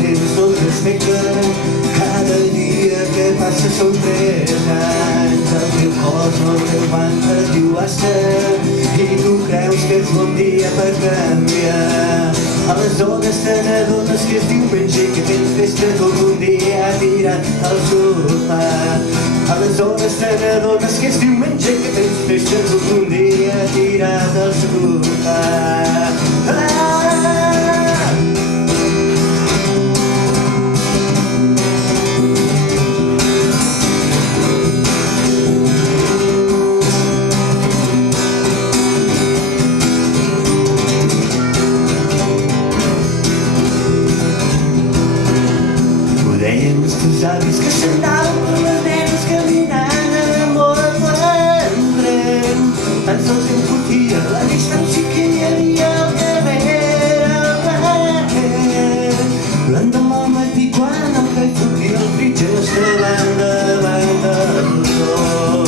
tens tot respecte. Cada dia que passa són 3 anys. El teu cos no el teu ventre et diu basta i tu creus que és bon dia per canviar. Aleshores te n'adones que és diumenge i que tens festa tot un dia tirat al sofà. Aleshores te n'adones que és diumenge i que tens festa tot un dia tirat al sofà. Els teus avis que s'anaven per les nenes caminant amor prendrem. Tan sols em fotia la distància que hi havia al carrer. L'endemà al matí quan el call fotia el fitxer estaven davant del sol.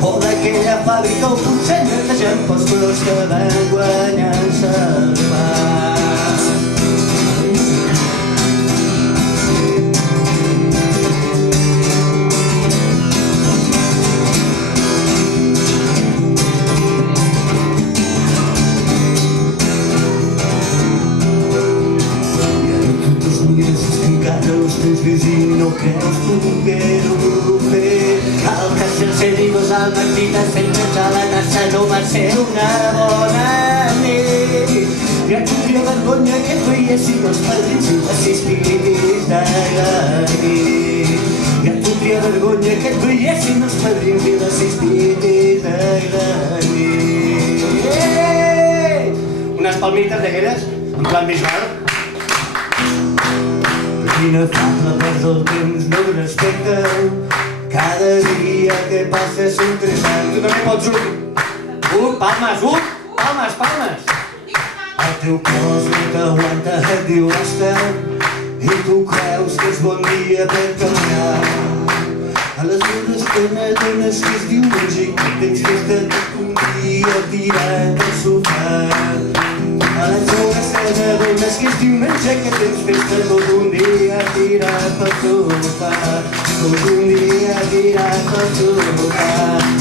O d'aquella fàbrica o potser netejant pels colors que van guanyant-se el mar. I no creus poder-ho fer. El que sense dir-vos al matí t'assenyes a la tassa no va ser una bona nit. Ja et fotria vergonya que et veiessin els padrins i les espiritis de la nit. Ja et fotria vergonya que et veiessin els padrins i les espiritis de la nit. Unes palmites d'aquelles, en plan visual. Quina fam la perds el temps no respecta. Cada dia que passa són 3 anys. Tu també pots palmes, palmes, palmes. El teu cos no t'aguanta, et diu basta i tu creus que és bon dia per caminar. Aleshores te n'adones que és diumenge i que tens festa tot un dia tirat al sofà. Aleshores te n'adones que és diumenge que tens festa tot un dia tirat al sofà. Tot un dia tirat al sofà.